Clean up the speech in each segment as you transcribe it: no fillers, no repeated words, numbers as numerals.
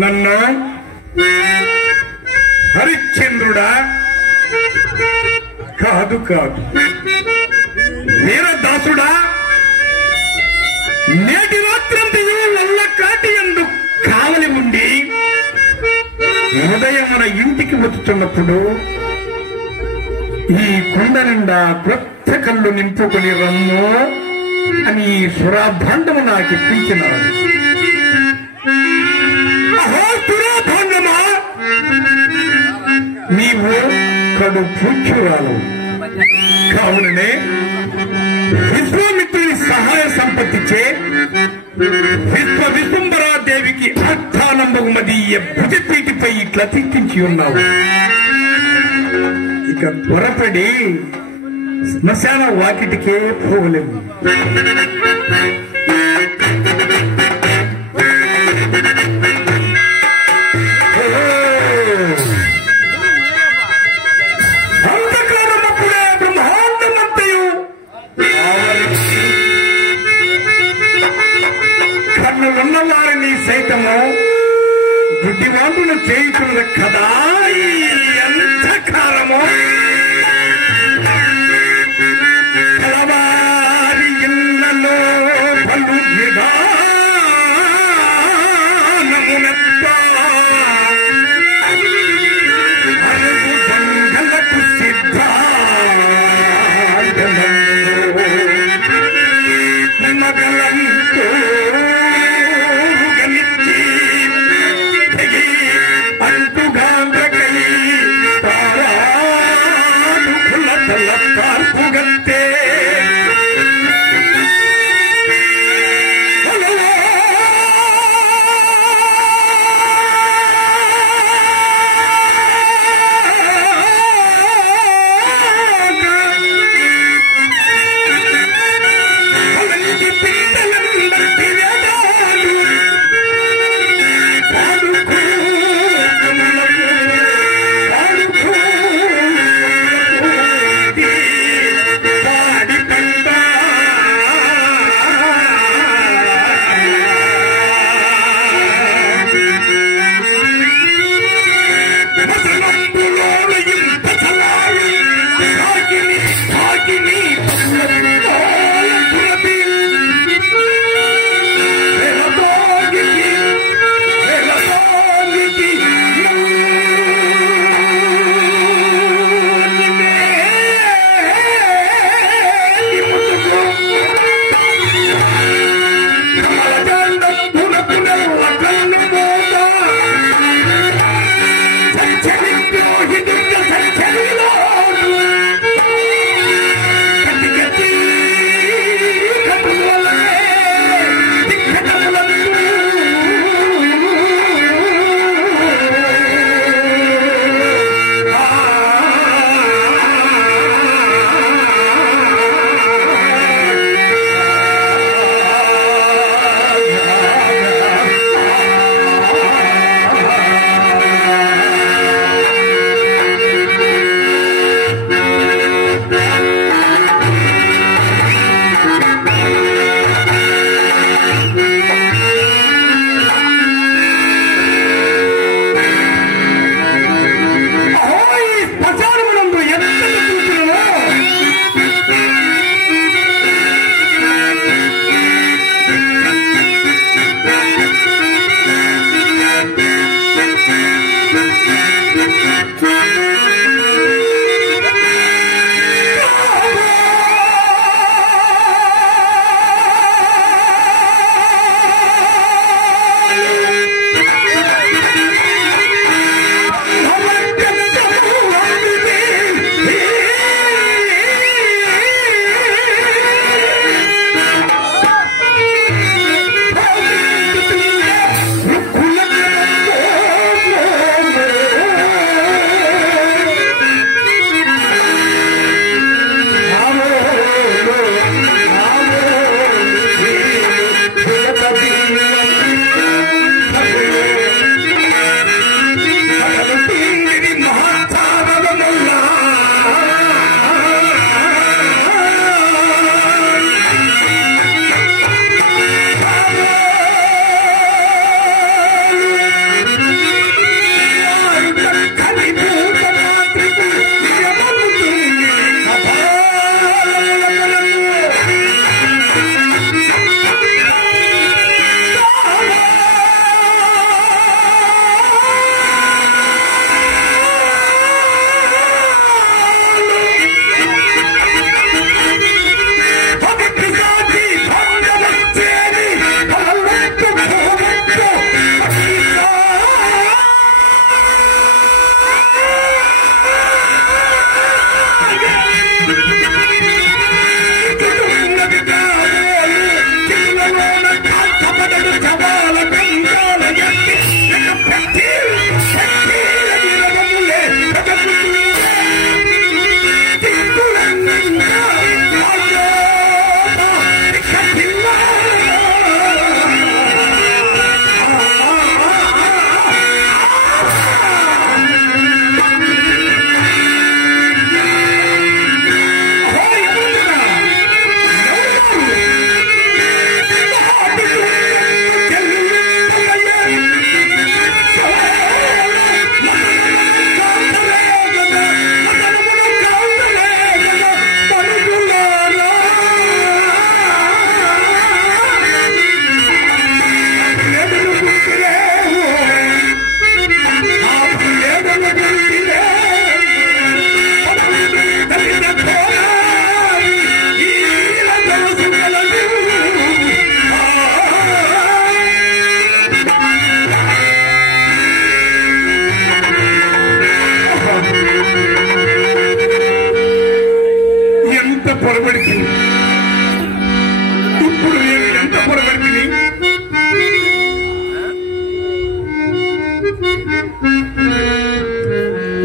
నన్ను హరిశ్చంద్రుడా కాదు కాదు వీరదాసుడా నేటి రాత్రంతయు వల్ల కాటి ఎందు కావలి ఉండి ఉదయం మన ఇంటికి వచ్చుతున్నప్పుడు ఈ కుండ నిండా కొత్త కళ్ళు నింపుకొని రమ్ము అని ఈ సురాభాండము నాకు ఇప్పించినాడు. అహో సురాభాండమా, నీవు కడు పూజ్యురాలు కావుననే విశ్వామిత్రుని సహాయ సంపత్తిచే విశ్వంబరాదేవికి అర్థానంబగుమదీయ భుజపీటిపై ఇట్లా తిక్కించి ఉన్నావు. ఇక త్వరపడి శ్మశాన వాకిటికే పోలేము. అంధకారమప్పుడే బ్రహ్మాండమంతయు కన్నులున్న వారిని సైతము బుద్ధివాంతులు చేయుతున్నది కదా ఈ అంధకారము. కలవారి ఇళ్లలో పలు నిదానమునెత్త అరుగు దొంగలకు సిద్ధాంతమందు మగలంతో గనిచ్చి తెగి అంటుగాంధ్రకై తారా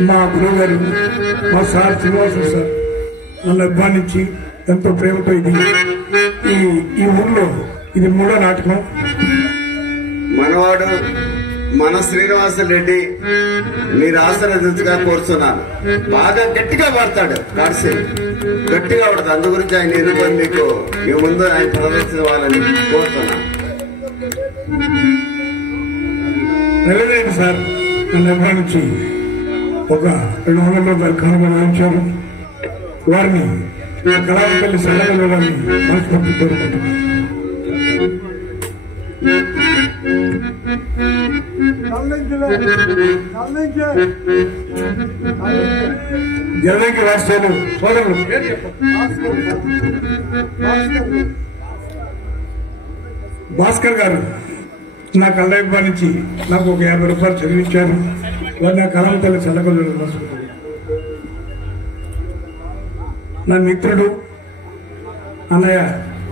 మా గురువు గారు మా సార్ శ్రీనివాసు సార్ నన్ను అభిమానించి ఎంతో ప్రేమతో ఈ ఊర్లో ఇది 3వ నాటకం. మనవాడు మన శ్రీనివాసరెడ్డి మీరు ఆశీర్వదించగా కోరుతున్నాను. బాగా గట్టిగా పడతాడు, కాడ్సి గట్టిగా పడతాడు. అందు గురించి ఆయన ఎదుర్కొని మీకు మీ ముందు ఆయన ప్రదర్శించాలని కోరుతున్నాను. రవిరెడ్డి సార్ నన్ను అభిమానించి ఒక 200 రూపాయలు కానుకలు వారిని కళాపల్లి సలహాలని మనస్ఫూర్తి కోరుకుంటున్నాను. జగదేకి రాష్ట్రాలు సోదరులు భాస్కర్ గారు నా కళ్ళ నుంచి నాకు ఒక 50 రూపాయలు చదివించారు. వారు నా కళామ తల్లి చల్లకలు రాసుకుంటారు. నా మిత్రుడు అన్నయ్య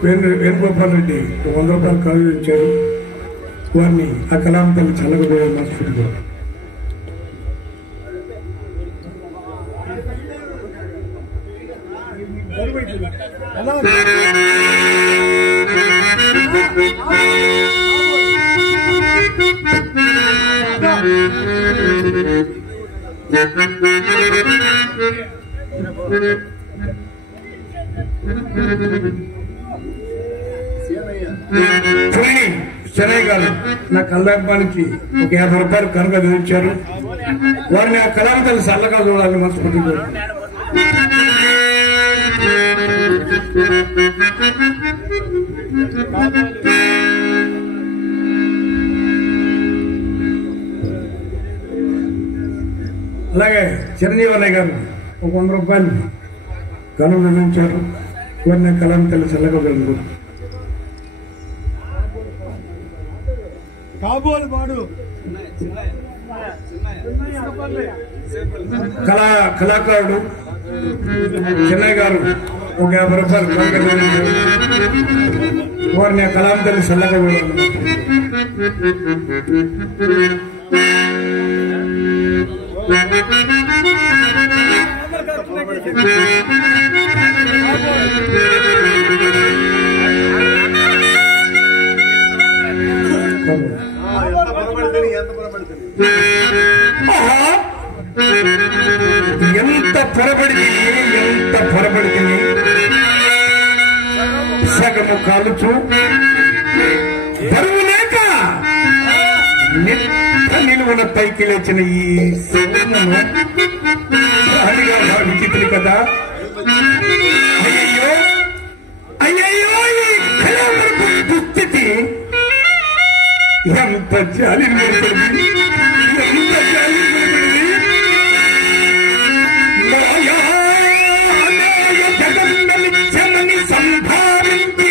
వేణుగోపాల్ రెడ్డి 100 రూపాయలు చదివించారు. వారిని ఆ కళామ తల్లి చల్లకలు రాసుకుంటారు. చెన్నై గారు నా కళ్ళానికి ఒక 50 రూపాయలు కనుక చదివించారు. వారిని ఆ కళామ తల్లి చల్లగా చూడాలని మనస్ఫూర్తి అలాగే చిరంజీవి అన్నయ్య గారు ఒక 100 రూపాయలు కనుక చదివించారు. వారిని కళామ తల్లి చల్లగా చూడాలి. కళాకారుడు చెన్నై గారు ఒక 50 రూపాయలు వారిని కళామ తల్లి చల్లగా ఎంత పొరబడితే సగము కాలుచు బరువు లేక నిలువన పైకి లేచిన ఈ విచిత్రి కదా. అయ్యో అయ్యయ్యో ఈ కళావరపు దుస్థితి ఎంత జాలి జగన్నని సంభావించి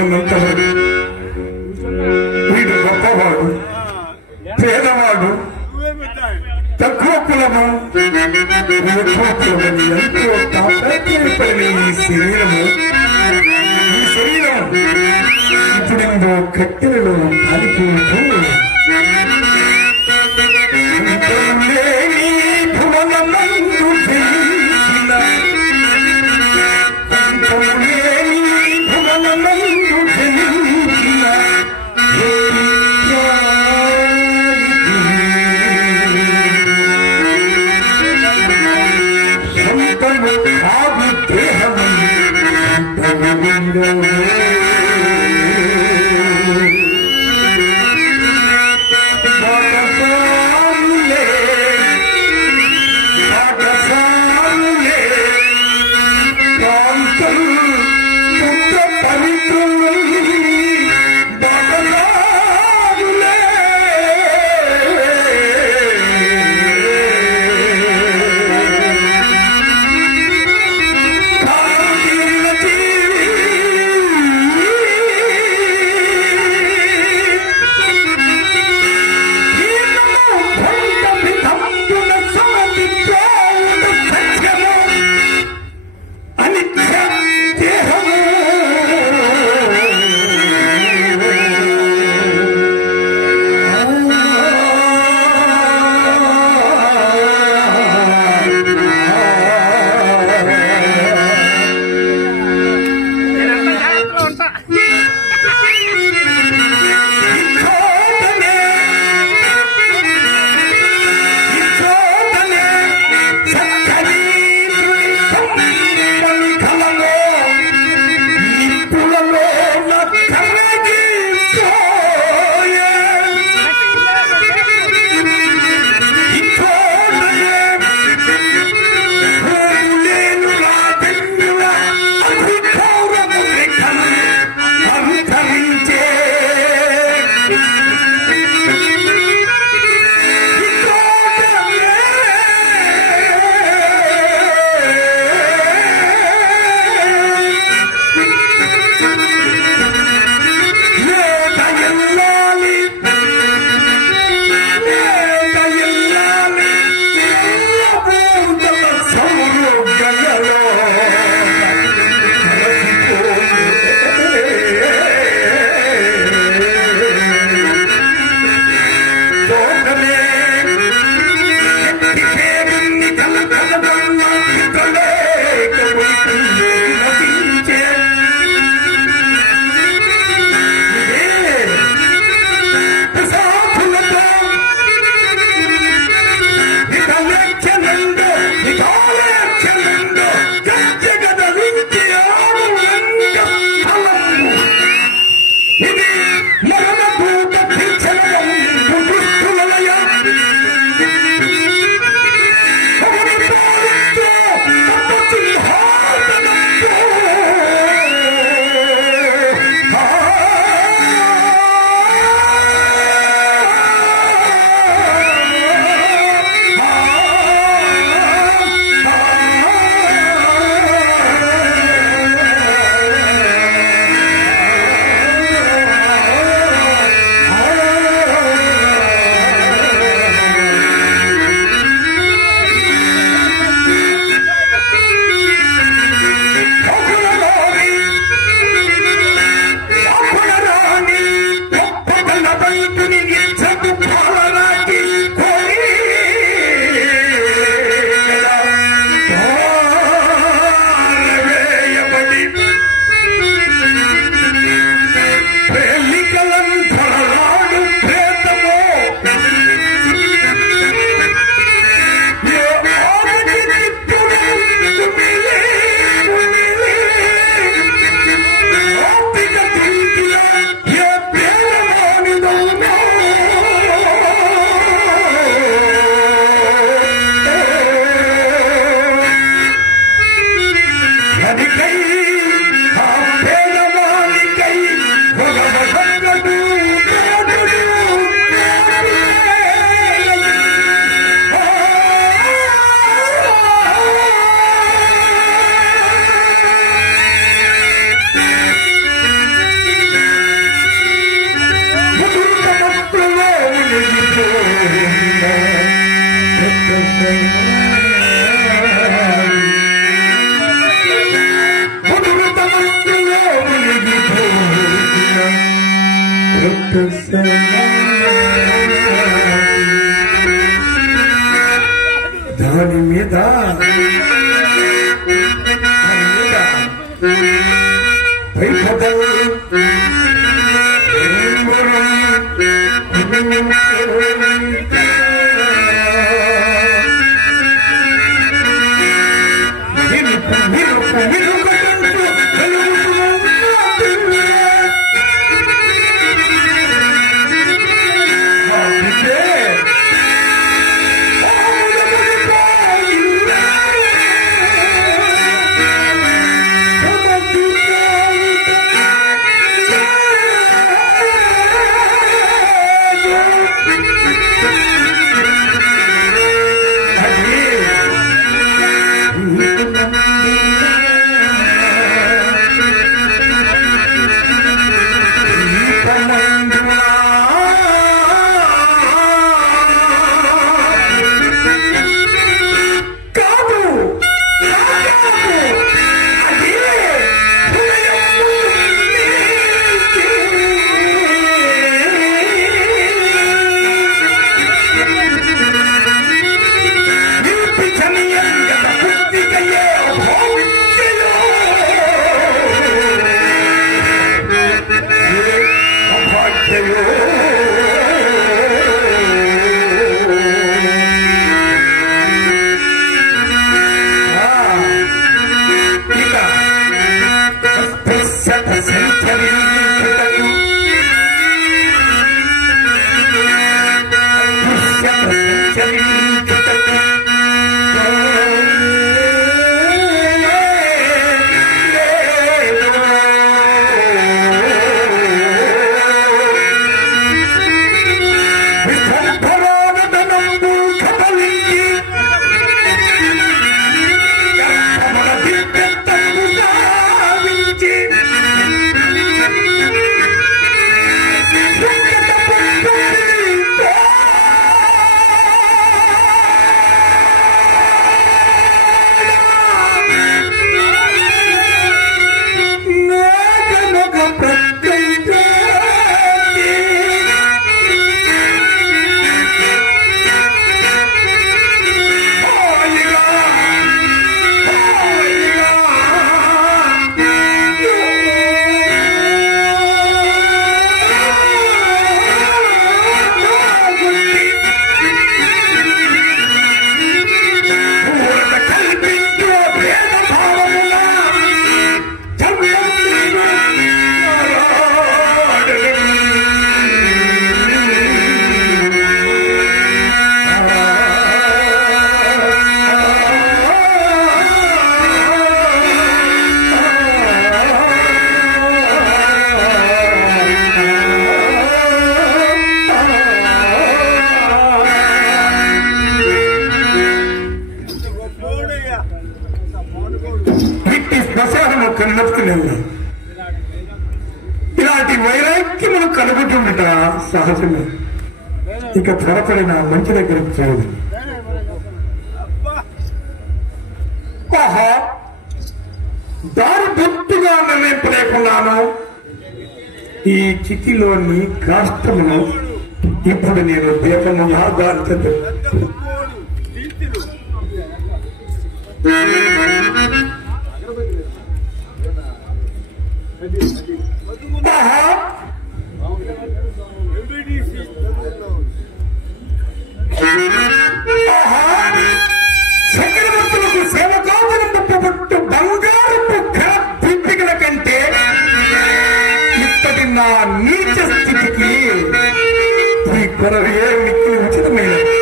ఉన్నంతవరకు వీడు గొప్పవాడు, పేదవాడు, తక్కువ కులము, ఎక్కువ కులమని ఎంతో తాపత్రయపడిన ఈ శరీరం ఇప్పుడెందో కట్టెలలో కాలిపోతూ దాని మీద ఇలాంటి వైరాగ్యమును కలుగుతుండట సహజమే. ఇక త్వరపడిన మంచి దగ్గరకు చేయదు. దారి బొత్తుగా నిర్ణయింపలేకున్నాను. ఈ చితిలోని కాష్టమును ఇప్పుడు నేను దీపముగా దాల్చదు. చక్రవర్తులకు సేవకాలను పుట్టు బంగారపు దిప్పికల కంటే ఇప్పటి నా నీచ స్థితికి ఈ కొరవే మిక్కిలి ఉచితమైనది.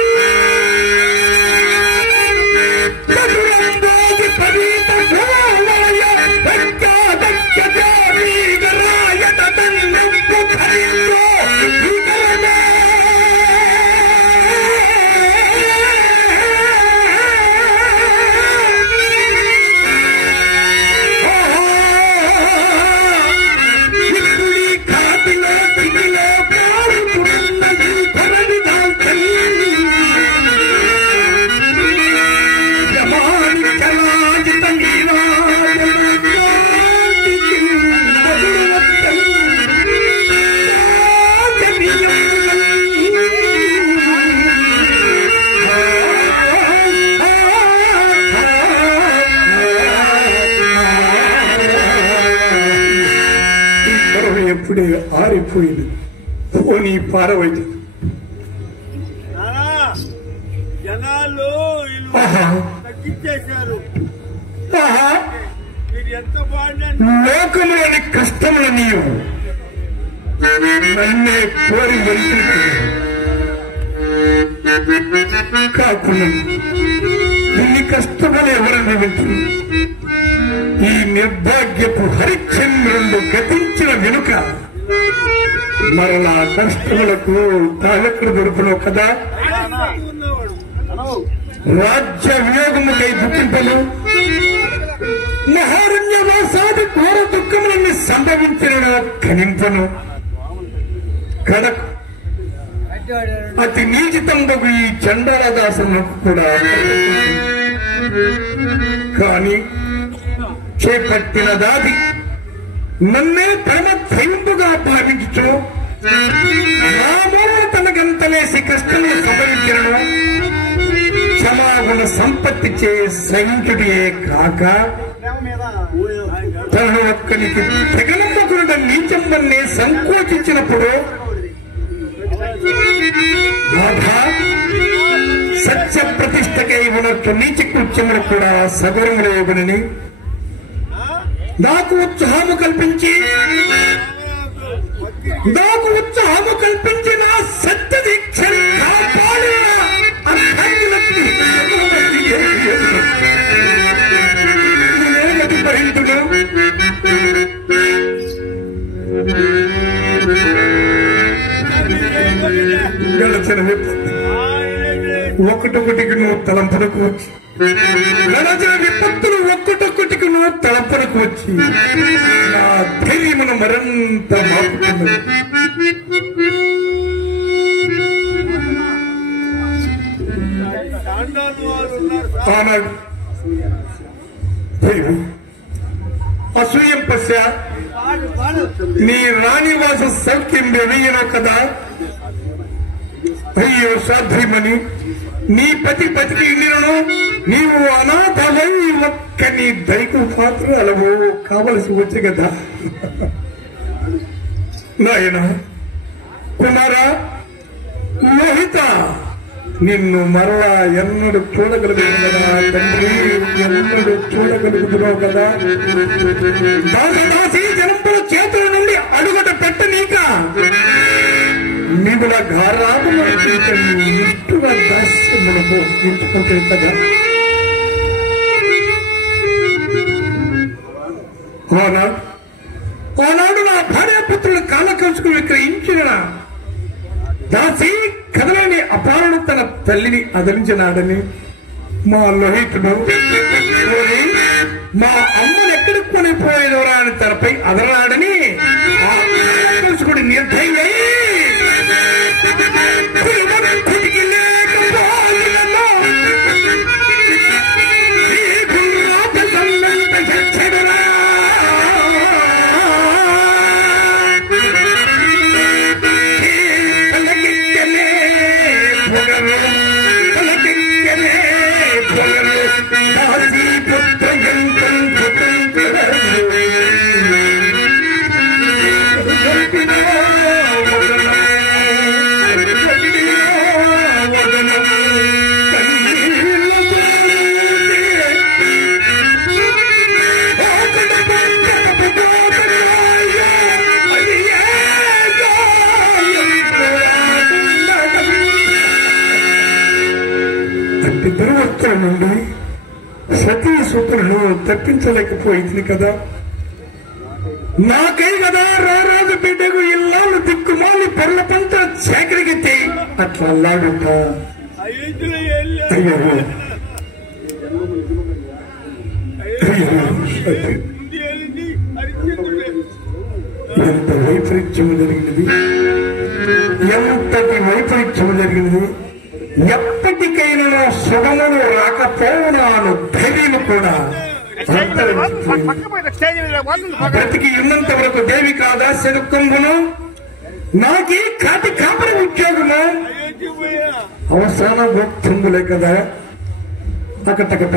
విధానం ఎప్పుడే ఆరిపోయింది. పోనీ పారవైతే జనాలు తగ్గించేశారు. మీరు ఎంత బాగా లోకంలోని కష్టములు నీవు నన్నే కోరి వెళ్తూ కాకుండా ఇన్ని కష్టములు ఎవరన్నా వెళ్తుంది. ఈ నిర్భాగ్యపు హరిశ్చంద్రుడు గతించిన వెనుక మరలా కష్టములకు తాలెక్కడ దొరుకును కదా. రాజ్య వియోగముకై దుఃఖింపను, మహారణ్యవాసాది ఘోర దుఃఖములన్నీ సంభవించిన కనింపను. కడకు అతి నీచితంబగు ఈ చండాలదాసములకు కూడా కాని చేపట్టిన దాది నన్నే పరమ దైవంగా భావించు నా మూల తనకంతలేసి కష్టములు సంభవించను. క్షమాగుణ సంపత్తి చే సంఖ్యుడే కాక తనను ఒక్కనికి తెగనమ్మకున్న నీచంబన్నే సంకోచించినప్పుడు సత్య ప్రతిష్టకై ఉన్నట్టు నీచ కృత్యములు కూడా సగరములు ఇవ్వనని నాకు ఉత్సాహము కల్పించి నా సత్య దీక్షను కాపాడిన గడచిన ఒకటొకటికి నువ్వు తలంపనకు వచ్చి గడచిన విపత్తులు ఒక్కటొక్కటికి నువ్వు తలంపనకు వచ్చి నా ధైర్యమును మరింత మాపుతున్నది. ఆనాడు అసూయం పశ్చ నీ రాణివాస సౌఖ్యం వెయ్యను కదా. అయ్యో సాధ్యమని నీ పతి బతికి ఇండినను నీవు అనాథమై ఒక్క నీ దైకు పాత్ర అలవో కావలసి వచ్చి కదా. నాయన కుమారా లోహిత నిన్ను మరలా ఎన్నడు చూడగలుగుతున్నావు కదా తండ్రి, ఎన్నడు చూడగలుగుతున్నావు కదా. దాసి జనంపుల చేతుల నుండి అడుగట పెట్టనీక నీవుల గారాబులను ఇష్టగా దాస్యములకు ఎంచుకుంటే కదా. ఆనాడు నా భార్యాపుత్రులు కాళ్ళ కంచుకు విక్రయించిన దాసి కదలని అపారుడు తన తల్లిని అదరించినాడని మా లోహితుడు మా అమ్మను ఎక్కడికి కొనిపోయేదోరా అని తనపై అదరాడని ఆ కంచుకుడి నిర్ధైర్యై నుండి సతీ సూత్రులను తప్పించలేకపోయింది కదా. నాకై కదా రారాజు బిడ్డకు ఇల్లాలు దిక్కుమాలి పొరల పంట సేకరిగితే అట్లా అల్లాడుట. అయ్యో ఎంత వైపరీత్యము జరిగినది, ఎంతటి వైపరీత్యము జరిగినది. ఎప్పటికైనా సుగములు రాకపోవనాను ధైర్యము కూడా బ్రతికి ఉన్నంత వరకు దేవి కాదా శనుకంబును నాకీ కాటి కాపరి ఉద్యోగము అవసాన భక్తుంగులే కదా. ఒకటకట